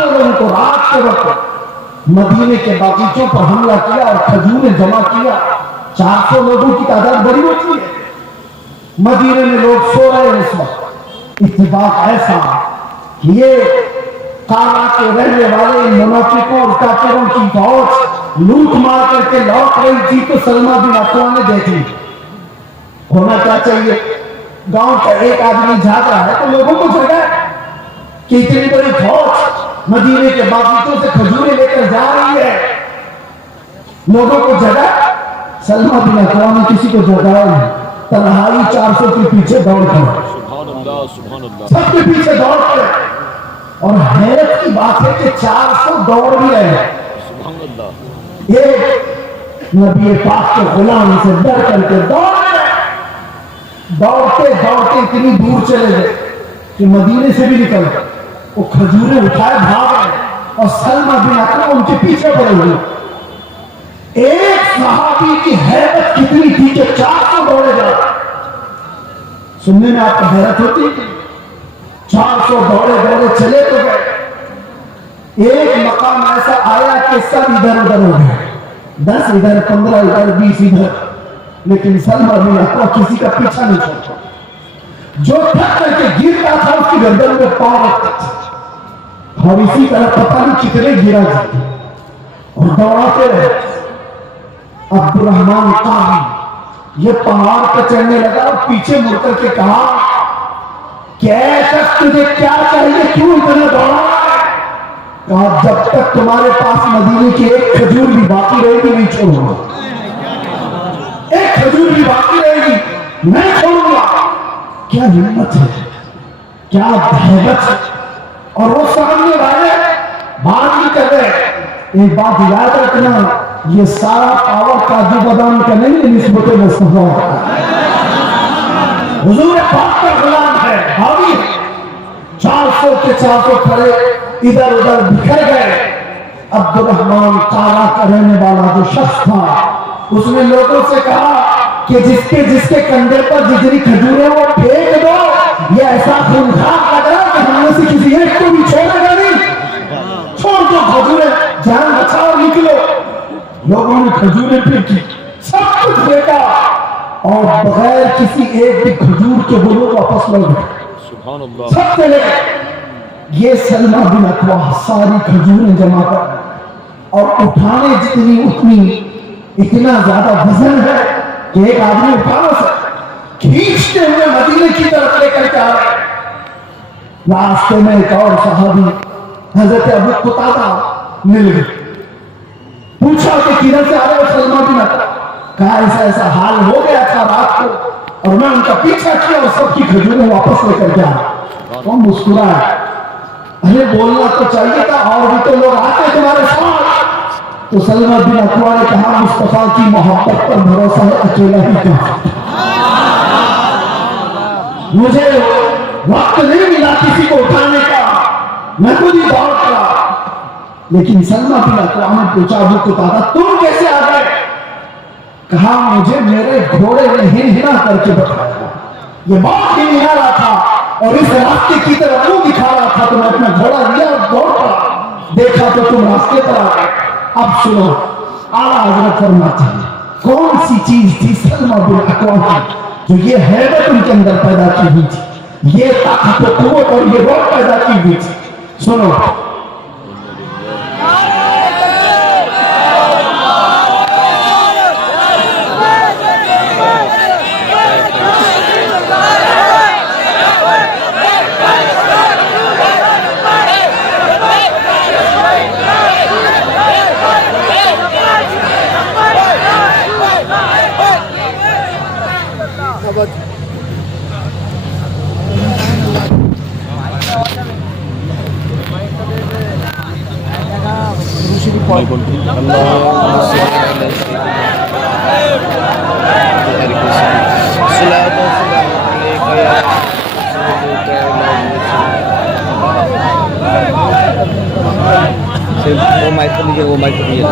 लोगों को रात के वक्त मदीने के बागीचों पर हमला किया और खजूरें जमा किया। 400 लोगों की तादाद बड़ी होती है। मदीने में लोग सो रहे हैं उस वक्त। इत्तेफाक ऐसा कि ये कारा के रहने वाले मुनाफिकों और काफिरों की फौज लूट मार करके लौट रही थी तो सलमा बिन अकवा ने देखी। होना क्या चाहिए, गांव का एक आदमी जाग रहा है तो लोगों को जगाए कि इतनी बड़ी फौज मदीने के बागीचों से खजूरें लेकर जा रही है, लोगों को जगा। सलमा बिन अकवा ने किसी को जगाया नहीं, तन्हाई 400 के पीछे दौड़ पड़े, सबके पीछे दौड़ पड़े। और हैरत की बात है कि 400 दौड़ भी रहे। ये नबी पाक के गुलाम से डर करके दौड़ रहे, दौड़ते दौड़ते इतनी दूर चले गए कि मदीने से भी निकल गए। वो खजूरें उठाए भाग गए और सलमा बिन अकवा उनके पीछे पड़े हुए। एक सहाबी की हैरत कितनी थी कि 400 दौड़े जा रहे। सुनने में आपको हैरत होती है। 400 दौड़े दौड़े चले तो गए। एक मकाम ऐसा आया कि सब इधर उधर हो गए, 10 इधर, 15 इधर, 20 इधर, लेकिन सलमा बिन अकवा किसी का पीछा नहीं छोड़ा। जो थक करके गिरता था उसकी गर्दन में पांव रखता था और इसी तरह पता नहीं कितने गिरा जाते और दौड़ाते रहे। अब्दुर्रहमान काजी ये पहाड़ पर चढ़ने लगा और पीछे मुड़ करके कहा, क्या तुझे क्या चाहिए, क्यों इतना दौड़ा? कहा, जब तक तुम्हारे पास मदीने की एक खजूर भी बाकी रहेगी नहीं छोड़ूंगा, एक खजूर भी बाकी रहेगी नहीं छोड़ूंगा। क्या हिम्मत है, क्या हैबत है। और वो सामने वाले बात नहीं कर रहे। एक बात याद रखना, ये सारा पावर काजू बादाम का नहीं है, निस्बत मुस्तफा का। हुजूर पाक का गुलाम है, हावी। 400 के 400 खड़े इधर उधर बिखर गए। अब्दुर्रहमान कारा का रहने वाला जो शख्स था उसने लोगों से कहा कि जिसके जिसके कंधे पर जितनी खजूरें वो फेंक दो। ये ऐसा खूनखार लग रहा है कि हमने से किसी एक को भी छोड़ेगा नहीं। छोड़ दो खजूरें, जान बचाओ, निकलो। लोगों ने खजूरें फेंकी, सब कुछ फेंका और बगैर किसी एक भी खजूर के गुरु वापस लौट गए, सब चले गए। ये सलमा बिन अकवा सारी खजूरें जमा कर और उठाने जितनी उतनी, इतना ज्यादा वजन है कि एक आदमी उठा ना सकता, खींचते हुए मदीने की तरफ लेकर के आ रहे। रास्ते में एक और सहाबी हजरत अबू कुतादा मिल गए। पूछा कि किधर से आ रहे हो सलमा बिन अकवा? कहा, ऐसा ऐसा हाल हो गया था रात को और मैं उनका पीछा किया और सबकी खजूरें वापस लेकर के आया। वो मुस्कुराया, अरे बोलना तो चाहिए था, और भी तो लोग आते तुम्हारे साथ। तो सलमा बिन अकवा ने कहा, मुस्तफा की मोहब्बत पर भरोसा है, अकेला ही काफी। मुझे वक्त नहीं मिला किसी को उठाने का, मैं खुद ही दौड़ पड़ा। लेकिन सलमा बिन अकवा ने पूछा, अबू कुतादा तुम कैसे आ गए? कहा, मुझे मेरे घोड़े ने हिना करके बताया, ये बहुत ही हिला रहा था और इस रास्ते की तरफ मुंह दिखा रहा था, तो मैं अपना घोड़ा लिया और दौड़ पड़ा। देखा तो तुम रास्ते पर आ गए। अब सुनो, आला हजरत फरमाते हैं, कौन सी चीज थी सलमा बिन अकवा की जो ये हैबत उनके अंदर पैदा की हुई थी, ये ताकत और कुव्वत और ये रोक पैदा की हुई थी? सुनो, वो माइक को लीजिए, वो माइक को लीजिए।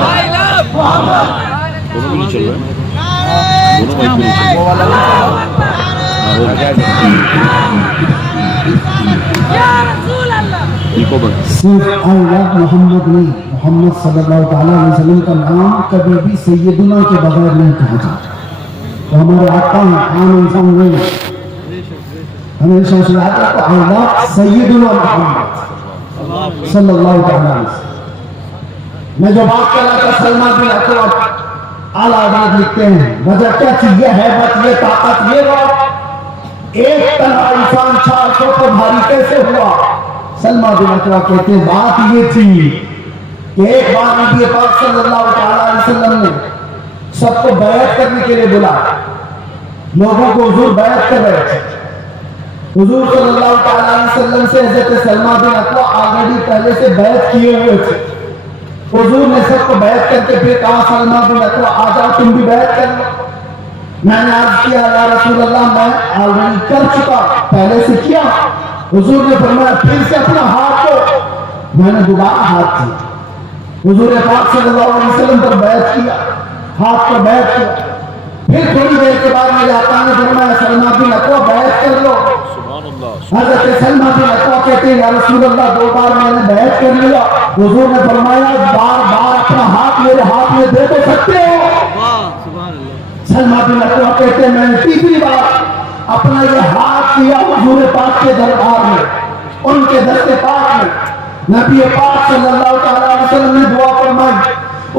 I love Muhammad. दोनों भी नहीं चल रहा है, दोनों माइक भी नहीं चल वो वाला नहीं चल रहा। रहा। हो गया इको बंद। सिर्फ अल्लाह मोहम्मद नहीं, मोहम्मद सल्लल्लाहु अलैहि वसल्लम का नाम कभी भी सैयदुना के बगैर नहीं कहा जाता। तो हमारे आका हैं, आम इंसान नहीं, हमेशा से याद रखो अल्लाह सैयदुना मोहम्मद सल्लल्लाहु अलैहि वसल्लम। मैं जो बात कर रहा था सलमान बिन अकवा आला हज़रत लिखते हैं, वजह क्या चीज ये है, बस ये ताकत ये बात, एक तनहा इंसान 400 को भारी कैसे हुआ। सलमान बिन अकवा कहते हैं बात ये थी कि एक बार नबी पाक सल्लल्लाहु अलैहि वसल्लम ने सबको बैत करने के लिए बुलाया, लोगों को हुजूर बैत कर रहे थे। हुजूर सल्लल्लाहु अलैहि वसल्लम से हज़रत सलमान बिन अकवा ऑलरेडी पहले से बैत किए हुए थे। हुजूर ने सबको बैत करके फिर कहा सलमान बिन अकवा आ जाओ तुम भी बैत कर लो। मैंने अर्ज किया या रसूल अल्लाह मैं ऑलरेडी कर चुका, पहले से किया। हुजूर ने फरमाया फिर से अपना हाथ दो, मैंने दोबारा हाथ दिया। हुजूर पाक सल्लल्लाहु अलैहि वसल्लम पर बैत किया, हाथ पर बैत किया। फिर थोड़ी देर के बाद मेरे आका ने फरमाया सलमान बिन अकवा बैत कर लो। हज़रत सलमान बिन अकवा कहते हैं या रसूल अल्लाह 2 बार मैंने बैत कर लिया। हुजूर ने फरमाया बार बार अपना हाथ मेरे हाथ में दे तो सकते हो। सलमान बिन अकवा कहते हैं मैंने तीसरी बार अपना ये हाथ दिया हुजूर पाक के दरबार में, उनके दस्ते पाक में। नबी पाक सल्लल्लाहु अलैहि वसल्लम ने दुआ फरमाई।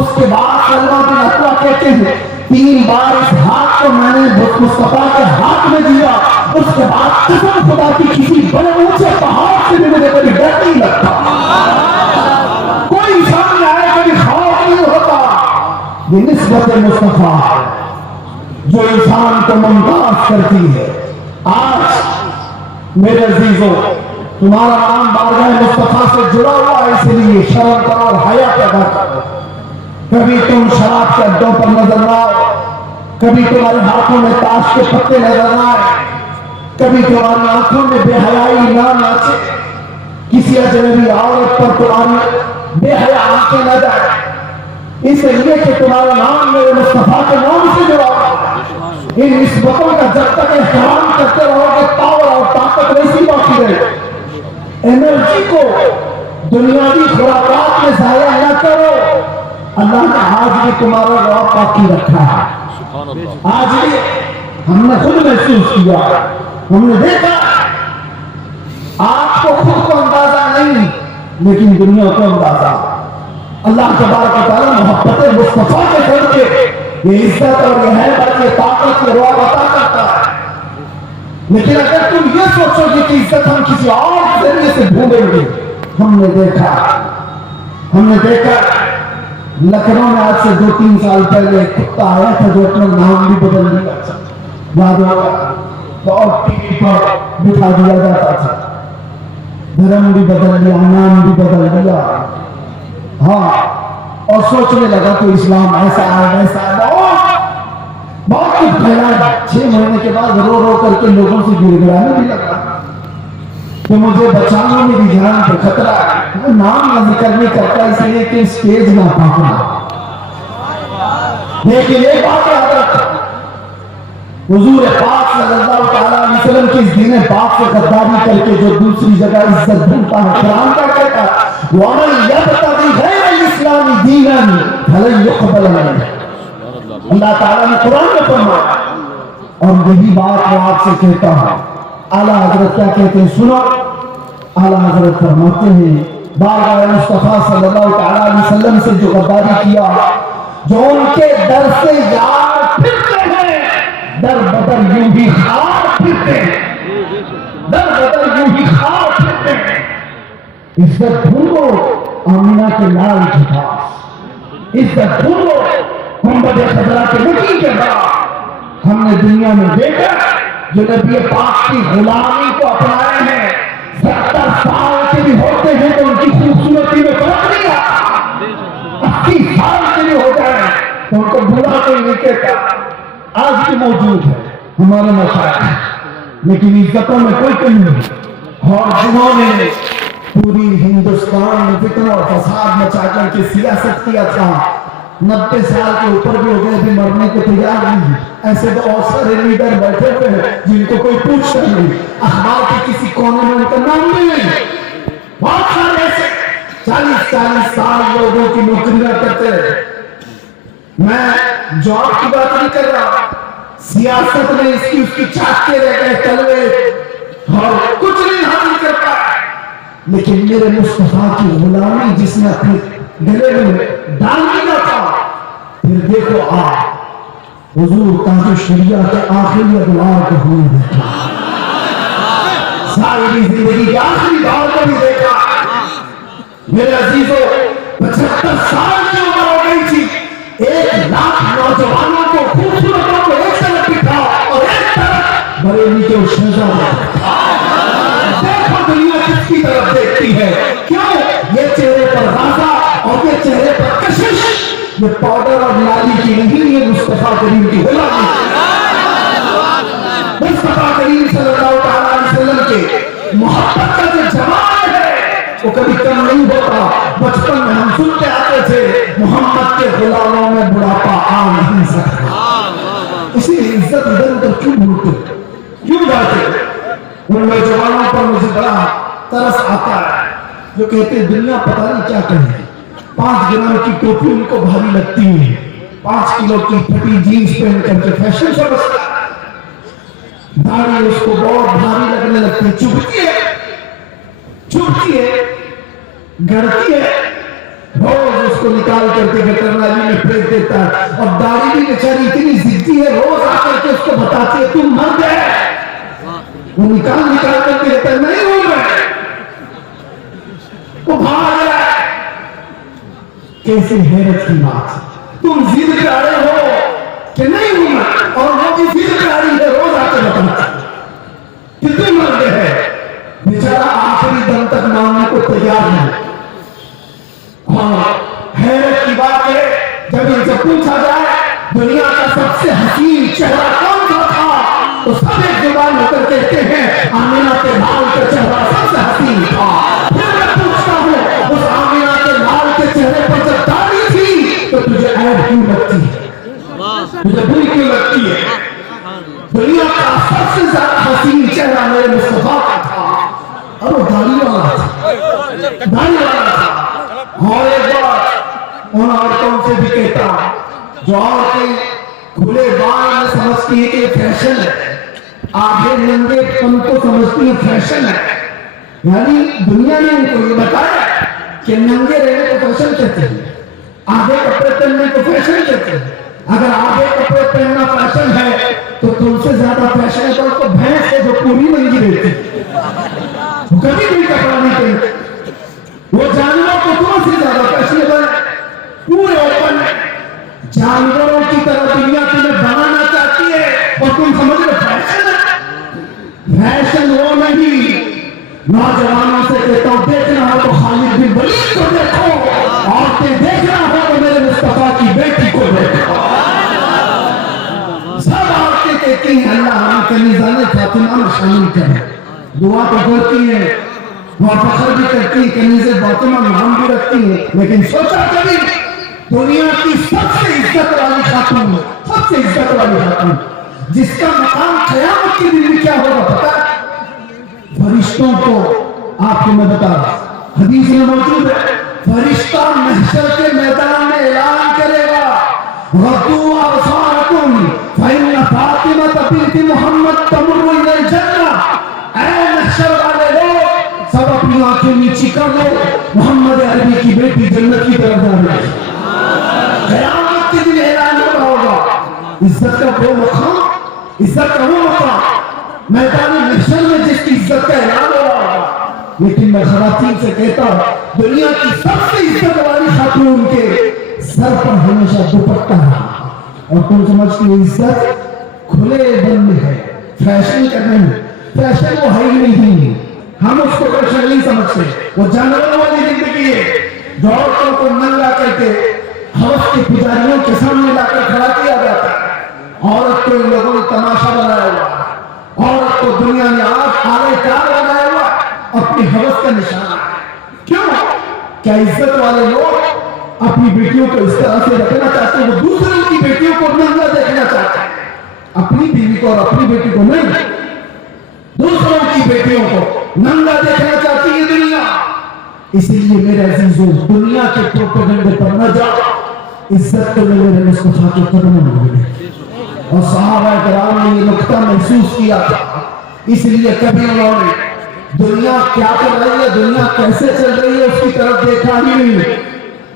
उसके बाद सलमान बिन अकवा कहते हैं 3 बार इस हाथ को मैंने मुस्तफा के हाथ में दिया। उसके बाद कसम खुदा की किसी बड़े ऊंचे पहाड़ से भी मुझे कभी डर नहीं लगता, कोई सामने आए कभी खौफ नहीं होता। ये निस्बत मुस्तफा है जो इंसान को मुमताज करती है। आज मेरे अजीजों तुम्हारा नाम बारगाह मुस्तफा से जुड़ा हुआ है, इसलिए शर्म करो और हया पैदा करो। कभी तुम शराब के अड्डों पर नजर ना आओ, कभी तुम्हारे हाथों में ताश के पत्ते नजर ना आए, कभी तुम्हारी आंखों में बेहयाई ना नाचे, किसी अजनबी औरत पर तुम्हारी बेहया आंखें न जाए, इसलिए कि तुम्हारा नाम मेरे मुस्तफा के नाम से जुड़ा हुआ है। इन निस्बतों का जब तक एहतराम करते रहोगे पावर और ताकत वैसी बाकी रहेगी। एनर्जी को दुनियावी खुराकात में जाया न करो। अल्लाह ने आज भी तुम्हारा रौब बाकी रखा है। आज भी हमने खुद महसूस किया, हमने देखा। आपको खुद को अंदाजा नहीं लेकिन दुनिया को अंदाजा। अल्लाह तबारक व तआला मोहब्बत मुस्तफा के करके ये इज्जत और ये हैबत ये ताकत ये रौब अता करता है। लेकिन अगर तुम ये सोचोगे कि इज्जत हम किसी और जरिए से ढूंढेंगे, हमने देखा लखनऊ में आज से 2-3 साल पहले एक कुत्ता आया था जो अपना नाम भी बदल दिया, याद होगा, बहुत टीवी पर बिठा दिया जाता था, धर्म भी बदल दिया, नाम भी बदल दिया। हाँ, और सोचने लगा कि इस्लाम ऐसा है वैसा है, बहुत कुछ फैला। 6 महीने के बाद रो रो करके लोगों से गिड़गिड़ाने भी लगा कि मुझे बचाने में भी जान पे खतरा है। वो नाम न जिक्र नहीं करता इसलिए कि स्टेज ना पाना। लेकिन एक बात याद रखो, हुजूर पाक सल्लल्लाहु अलैहि वसल्लम के इस दीन पाक से गद्दारी करके जो दूसरी जगह इज्जत ढूंढता है, कुरान का कहता है वमन यब्तगी गैर इस्लामी दीनन फलन युक़बल मिन्हु। अल्लाह ताला ने कुरान में फरमाया, और यही बात मैं आपसे कहता हूं। आला हजरत क्या कहते हैं सुनो। आला हजरत फरमाते हैं बारगाह मुस्तफा सल्लल्लाहु अलैहि वसल्लम से जो गद्दारी किया, जो उनके दर से यार फिरते हैं, दर बदर यूं ही खार फिरते हैं, दर बदर यूं ही खार फिरते हैं। इज्जत ढूंढो आमिना के लाल के पास, इज्जत ढूंढो गुंबद खजरा के नकी के बाद। हमने दुनिया में देखा जो नबी पाक की गुलामी को अपनाए हैं, 70 साल के भी होते हैं तो उनकी खूबसूरती में फर्क नहीं आता। 80 साल के भी हो जाए तो उनको बुरा कोई नहीं कहता। आज भी मौजूद है हमारे मशाइख, लेकिन इज्जतों में कोई कमी नहीं। और जिन्होंने पूरी हिंदुस्तान में फितना और फसाद मचा करके सियासत किया था, 90 साल के ऊपर भी हो गए, भी मरने को तैयार नहीं। ऐसे तो और सारे लीडर बैठे हुए हैं जिनको कोई पूछता नहीं, अखबार के किसी कोने में उनका नाम भी नहीं। बहुत सारे ऐसे 40-40 साल लोगों की नौकरियां करते हैं। मैं जॉब की बात नहीं कर रहा, सियासत में इसकी उसकी चाटते रह गए तलवे और कुछ नहीं हासिल कर पाए। लेकिन मेरे मुस्तफा की गुलामी जिसने अपने गले में डाल दिया था, फिर देखो आप हुजूर ताज शरिया के आखिरी अदवार को हुए देखा, सारी जिंदगी के आखिरी दौर को भी देखा। मेरे अजीजों 75 साल की उम्र हो गई थी, 1 लाख नौजवानों को खूबसूरतों को एक तरफ बिठा और एक तरफ बरेली के उस शहजादे। देखो दुनिया किसकी तरफ देखती है, क्यों? ये चेहरे पर राजा और ये चेहरे पर कशिश, ये पाउडर और लाली की नहीं, ये मुस्तफा करीम की गुलामी। मुस्तफा करीम सल्लल्लाहु अलैहि वसल्लम के मोहब्बत का जो जमाल है वो कभी कम नहीं होता। बचपन में हम सुनते आते थे, मोहम्मद के गुलामों में बुढ़ापा आ नहीं सकता। इसीलिए इज्जत इधर उधर क्यों ढूंढते, क्यों जाते? उन नौजवानों पर मुझे बड़ा तरस आता है जो कहते हैं दुनिया पता नहीं क्या कहे, 5 ग्राम की टोपी उनको भारी लगती है, 5 किलो की फटी जीन्स पहन करके फैशन समझता है, दाढ़ी उसको बहुत भारी लगने लगती है, चुभती है, गड़ती है, रोज उसको निकाल करके गटर नाली में फेंक देता है। और दाढ़ी भी बेचारी इतनी जिद्दी है, रोज आकर के उसको बताती है तुम मर गए, वो निकाल करके कहता है नहीं हूं मैं, वो भाग गया। कैसी हैरत की बात, तुम जिद पे आ रहे हो कि नहीं हूं मैं, और वो भी जिद पे आ रही है, रोज आकर बताती कि तुम मर गए। बेचारा आखिरी दम तक मानने को तैयार नहीं। हैरत की बात है, जब इनसे पूछा जाए दुनिया का सबसे हसीन चेहरा कौन सा था, तो सब एक जुबान होकर कहते हैं आमिना के लाल का चेहरा सबसे हसीन था। फिर मैं पूछता हूँ उस आमिना के लाल के चेहरे पर जब दाढ़ी थी तो तुझे ऐब क्यों लगती है, तुझे बुरी क्यों लगती है? दुनिया का सबसे ज्यादा हसीन चेहरा मेरे मुस्तफा का था, और वो दाढ़ी वाला था। और एक बार उन औरतों से भी कहता, जो औरतें खुले बाल में समझती है कि फैशन है, आधे नंगे पन को समझती है फैशन है। यानी दुनिया ने उनको ये बताया कि नंगे रहने को फैशन कहते हैं, आधे कपड़े पहनने को फैशन कहते हैं। अगर आधे कपड़े पहनना फैशन है तो तुमसे ज्यादा फैशनेबल तो भैंस है जो पूरी नंगी रहती है, वो कभी भी कपड़ा नहीं पहनती। वो जानवर को तुमसे ज्यादा फैशनेबल है, पूरे ओपन है। जानवरों की तरह दुनिया तुम्हें बनाना चाहती है और तुम समझ रहे फैशन है। फैशन वो नहीं। नौजवानों से कहता हूं देखना हो तो खालिद बिन वलीद को देखो, औरतें देखना हो तो मेरे मुस्तफा की बेटी को देखो। सब औरतें कहती हैं अल्लाह हमें कनीज़ाने फातिमा में शामिल करे, दुआ तो करती है और फख्र भी करती है, कनीज़े फातिमा नाम भी रखती है। लेकिन सोचा कभी दुनिया की सबसे इज्जत वाली खातून, सबसे इज्जत वाली खातून जिसका मकाम क़यामत के दिन में क्या होगा पता है? फरिश्तों को आपको मैं बता रहा, हदीस में मौजूद है, फरिश्ता महशर के मैदान में ऐलान करेगा वक़ू अबसारकुम फ़इन्न फातिमा बिन्त मुहम्मद तमुर्रु इलल जन्ना। ऐ महशर वाले लोग सब अपनी आंखें नीची कर लो, मोहम्मद अरबी की बेटी जन्नत की तरफ जा रही है। क़यामत के दिन ऐलान होगा, इज्जत का वो मकाम, इज्जत का वो मकाम मैदान महशर में जिसकी इज्जत का ऐलान हो रहा होगा। लेकिन मैं खवातीन से कहता हूं दुनिया की सबसे इज्जत वाली खातून के सर पर हमेशा दुपट्टा है, और तुम समझती हो इज्जत खुले बन में है, फैशन करने में। फैशन वो है ही नहीं, हम उसको फैशन नहीं समझते, वो जानवरों वाली जिंदगी है जो औरतों को नंगा करके हवस के पुजारियों के सामने लाकर खड़ा किया जाता है। औरत को इन लोगों ने तमाशा बनाया हुआ, औरत को दुनिया ने आज आलेकार बनाया हुआ अपनी हवस का निशाना। क्यों? क्या इज्जत वाले लोग अपनी बेटियों को इस तरह से रखना चाहते हैं, वो दूसरों की बेटियों को नंगा देखना चाहते हैं, अपनी बीवी को और अपनी बेटी को नहीं, दूसरों की बेटियों को नंगा देखना चाहती है दुनिया। इसलिए मेरे अजीजों, दुनिया के प्रोपेगेंडे पर न जाओ, इज्जत तो मेरे मुस्तफा के कदमों में मिले। और सहाबा किराम ने ये नुक्ता महसूस किया था, इसलिए कभी उन्होंने दुनिया क्या कर रही है, दुनिया कैसे चल रही है, उसकी तरफ देखा ही नहीं।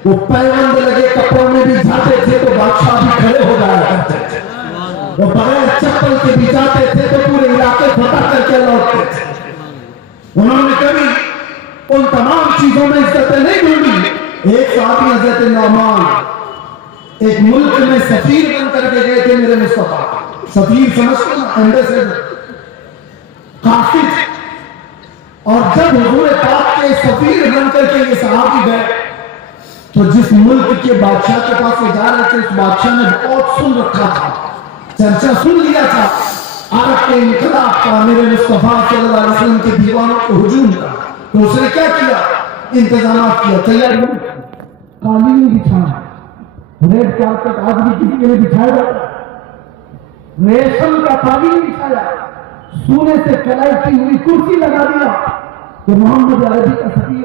वो पैबंद लगे कपड़ों में भी जाते थे तो बादशाह भी खड़े हो जाया करते थे, वो बगैर चप्पल के भी जाते थे तो पूरे इलाके फतह करके लौटते थे। उन्होंने कभी उन तमाम चीजों में इज्जतें नहीं ढूंढी। एक साथी हजरत नौमान एक मुल्क में सफीर बन करके गए थे मेरे मुस्तफा। सफीर समझते ना, एम्बेसडर, काफिर। और जब हुजूर पाक के सफीर बन करके ये सहाबी गए तो जिस मुल्क के बादशाह के पास ये जा रहे थे, उस बादशाह ने बहुत सुन रखा था, चर्चा सुन लिया था अरब के इनकलाब का, मेरे मुस्तफा सल्लल्लाहु अलैहि वसल्लम के दीवानों को हुजूम का। तो उसने क्या किया, इंतजाम किया, तैयारी, कालीन बिछाया, रेड कारपेट आदमी किसी के लिए बिछाया जाता, रेशम का कालीन बिछाया, सोने से कलाई की हुई कुर्सी लगा दिया कि मोहम्मद अरबी का सफीर